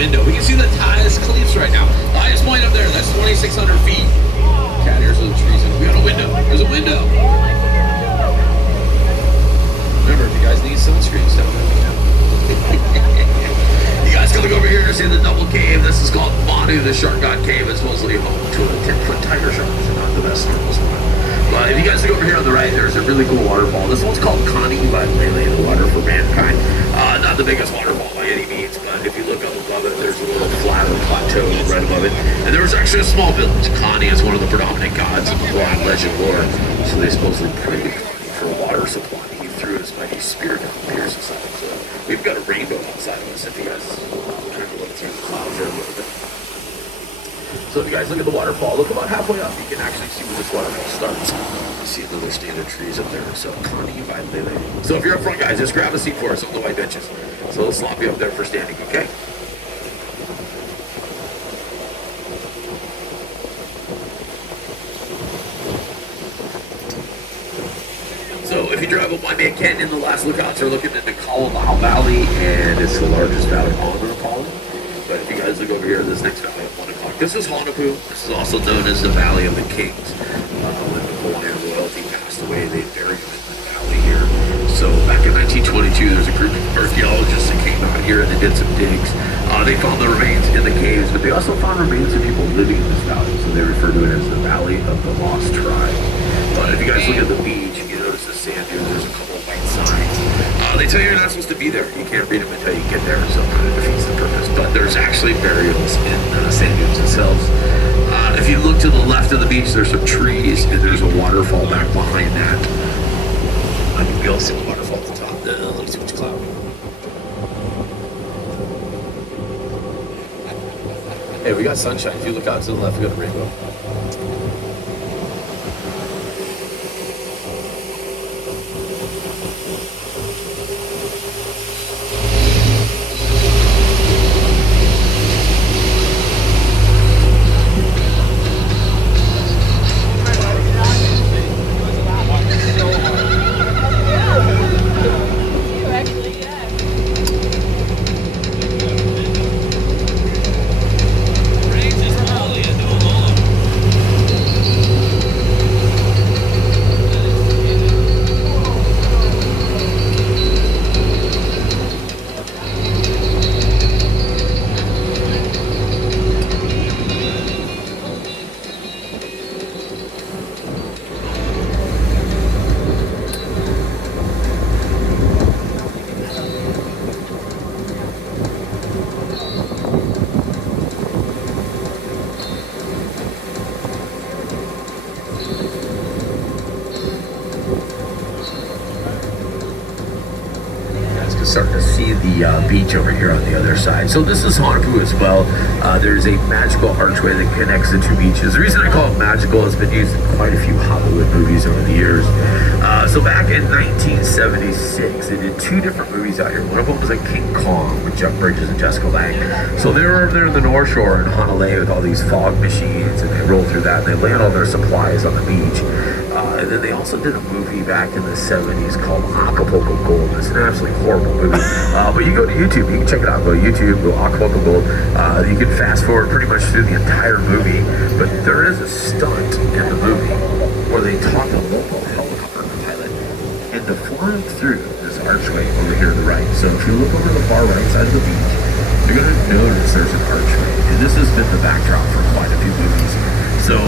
window. We can see the highest cliffs right now. The highest point up there, that's 2,600 feet. Cat, here's the trees. We got a window. There's a window. Remember, if you guys need sunscreen, so let me know. You guys can look over here to see the double cave. This is called Manu, the Shark God Cave. It's mostly home to a 10-foot tiger shark. It's not the best snorkel spot. But if you guys look over here on the right, there's a really cool waterfall. This one's called Connie by Lele, the water for mankind. Not the biggest waterfall by any means, but if you look up above it, there's a little flatter plateau right above it. And there was actually a small village. Connie is one of the predominant gods of the Hawaiian legend lore. So they supposedly prayed to Connie for a water supply. He threw his mighty spear down the pierce aside. So we've got a rainbow outside of us if you guys trying to look through the clouds there a little bit. So if you guys look at the waterfall, look about halfway up, you can actually see where this waterfall starts. You see another stand of trees up there. So Connie by Lele. So if you're up front, guys, just grab a seat for us on the white benches. So we'll slop you up there for standing, okay? So if you drive up Waimea Canyon, the last lookouts are looking into Kauai Valley, and it's the largest valley on the Pali. But if you guys look over here, this next valley at 1 o'clock, this is Honopu. This is also known as the Valley of the Kings. When the Hawaiian royalty passed away, they buried him in the valley here. So back in 1922, there's a group of archaeologists that came out here and they did some digs. They found the remains in the caves, but they also found remains of people living in this valley. So they refer to it as the Valley of the Lost Tribe. But if you guys look at the beach, you notice the sand here. There's a couple of white signs. They tell you you're not supposed to be there. You can't read them until you get there, so it kind of defeats the purpose. But there's actually burials in sand dunes themselves. If you look to the left of the beach, there's some trees, and there's a waterfall back behind that. I can be able to see the waterfall at the top. Look too much cloud. Hey, we got sunshine. If you look out to the left, we got a rainbow. Starting to see the beach over here on the other side. So this is Honopu as well. There's a magical archway that connects the two beaches. The reason I call it magical, it's been used in quite a few Hollywood movies over the years. So back in 1976, they did two different movies out here. One of them was like King Kong with Jeff Bridges and Jessica Lange. So they were over there in the North Shore in Honolulu with all these fog machines, and they roll through that, and they land all their supplies on the beach. And then they also did a movie back in the 70s called Acapulco Gold. It's an absolutely horrible movie. But you go to YouTube, you can check it out. Go to YouTube, go Acapulco Gold. You can fast forward pretty much through the entire movie. But there is a stunt in the movie where they talk to a local helicopter pilot into flying through this archway over here to the right. So if you look over the far right side of the beach, you're going to notice there's an archway. And this has been the backdrop for quite a few movies. So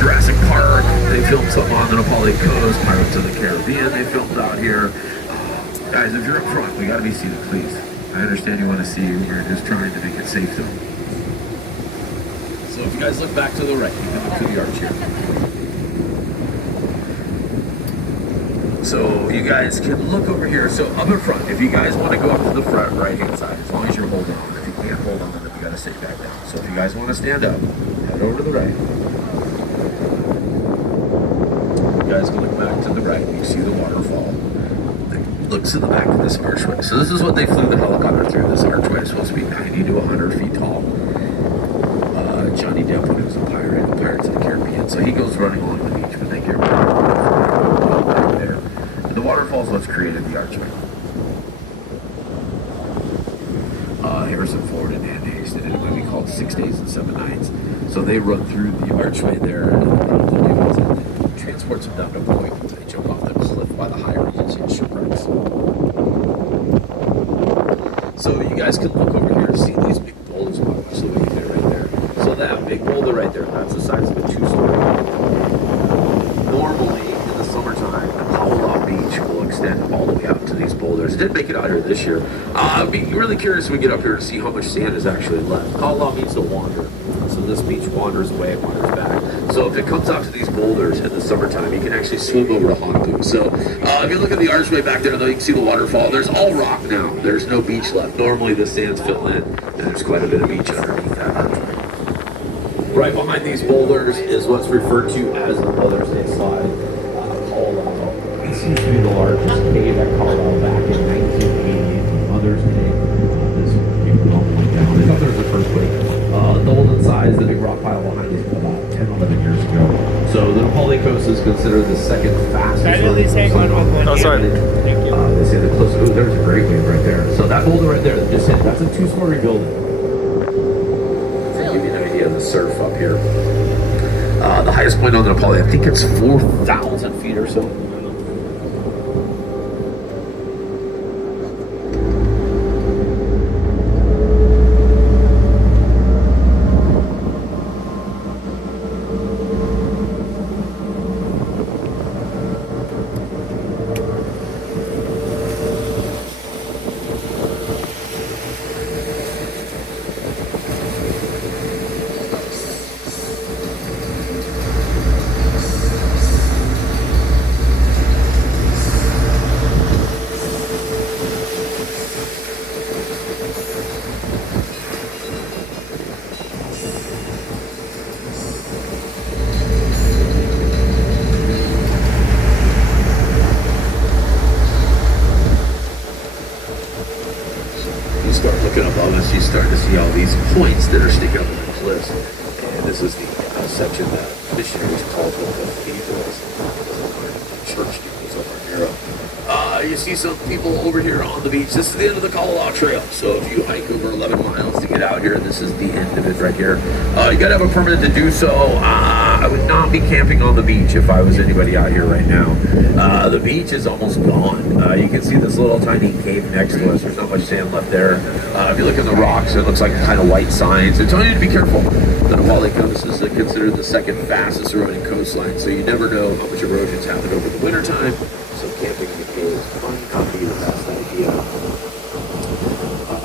Jurassic Park, they filmed something on the Pali Coast. Pirates of the Caribbean, they filmed out here. Guys, if you're up front, we gotta be seated, please. I understand you want to see you. We're just trying to make it safe though. So if you guys look back to the right, you come up to the arch here. So you guys can look over here. So up in front, if you guys want to go up to the front right-hand side, as long as you're holding on. If you can't hold on, then we gotta sit back down. So if you guys want to stand up, head over to the right. You guys can look back to the right. You see the waterfall. It looks in the back of this archway. So this is what they flew the helicopter through. This archway is supposed to be 90 to 100 feet tall. Johnny Depp, when he was a pirate in Pirates of the Caribbean, so he goes running along the beach, but they get back there. And the waterfall is what's created the archway. Harrison Ford and Anne Hayes. They did a movie called 6 Days and 7 Nights. So they run through the archway there, and it transports them down to a point where they jump off the cliff by the high ridges and shipwrecks. So you guys can look over here and see these big boulders. Watch the way there, right there. So that big boulder right there, that's the size of a 2-story building. Normally, in the summertime, the Kauai Beach will extend all the way out to these boulders. It didn't make it out here this year. I'd be really curious when we get up here to see how much sand is actually left. Kauai means to wander. So this beach wanders away, it wanders back. So if it comes out to these boulders in the summertime, you can actually swim over to Honolulu. So if you look at the archway back there, though, you can see the waterfall. There's all rock now. There's no beach left. Normally the sands fill in, and there's quite a bit of beach underneath that archway. Right behind these boulders is what's referred to as the Mother's Day Slide. Colorado. It seems to be the largest cave at Colorado back in 1980. Mother's Day. This came all the way down. I thought there was a first wave. Doubled in size, the big rock pile behind us about 10, 11 years ago. So the Pali Coast is considered the second fastest. I know they say one with one. Oh, sorry. Thank you. They say the closest. Oh, there's a great wave right there. So that boulder right there that just hit, that's a 2-story building. To give you an idea of the surf up here. The highest point on the Pali, I think it's 4,000 feet or so. Start looking above us, you start to see all these points that are sticking up in the cliffs. And this is the section that missionaries call the cathedrals. Church deals over here. You see some people over here on the beach. This is the end of the Colorado Trail. So if you hike over 11 miles to get out here, this is the end of it right here. You gotta have a permit to do so. I would not be camping on the beach if I was anybody out here right now. The beach is almost gone. You can see this little tiny cave next to us. There's not much sand left there. If you look at the rocks, it looks like kind of white signs. They're telling you to be careful. The Pali Coast is considered the second fastest eroding coastline, so you never know how much erosion's happened over the wintertime. So camping in the cave might not be the best idea.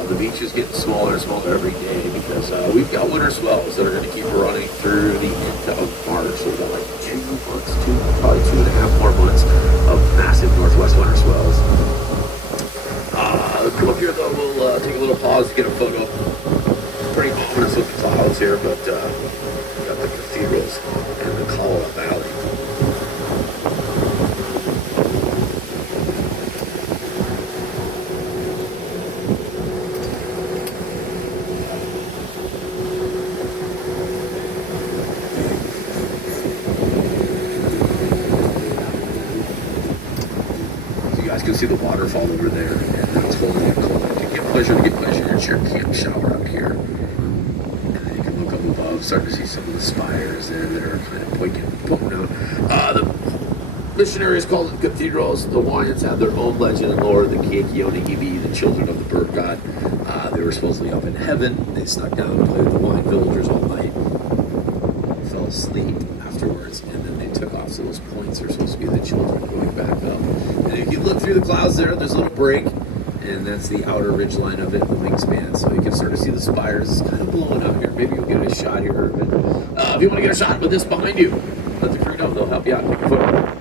The beach is getting smaller and smaller every day because we've got winter swells that are going to keep running through the end of March. We've got like 2 months, probably 2.5 more months of massive northwest winter swells. Come up here though, we'll take a little pause to get a photo. Pretty ominous looking clouds here, but we've got the cathedrals and the Kauai Valley. You can see the waterfall over there, and that's holding it cold. To get pleasure, it's your camp shower up here. And then you can look up above, start to see some of the spires there that are kind of poking out. The missionaries called it cathedrals. The Hawaiians have their own legend and lore. The Keakioni, the children of the bird god. They were supposedly up in heaven. They snuck down and played with the Hawaiian villagers all night. Fell asleep afterwards, and then they took off. So those points are supposed to be the children going back up. And if you look through the clouds there's a little break, and that's the outer ridge line of it, the wingspan. So you can sort of see the spires. It's kind of blowing out here. Maybe you'll get a shot here. But if you want to get a shot with this behind you, let the crew know. They'll help you out. Take a photo.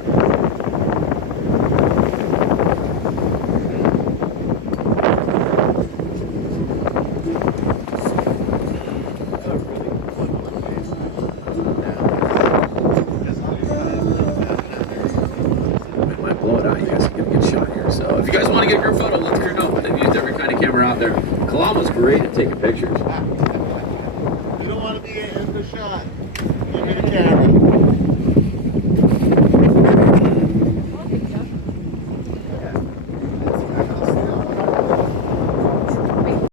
If you guys want to get a group photo, let the crew know. They've used every kind of camera out there. Kalama's great at taking pictures. You don't want to be in the shot. Give me the camera.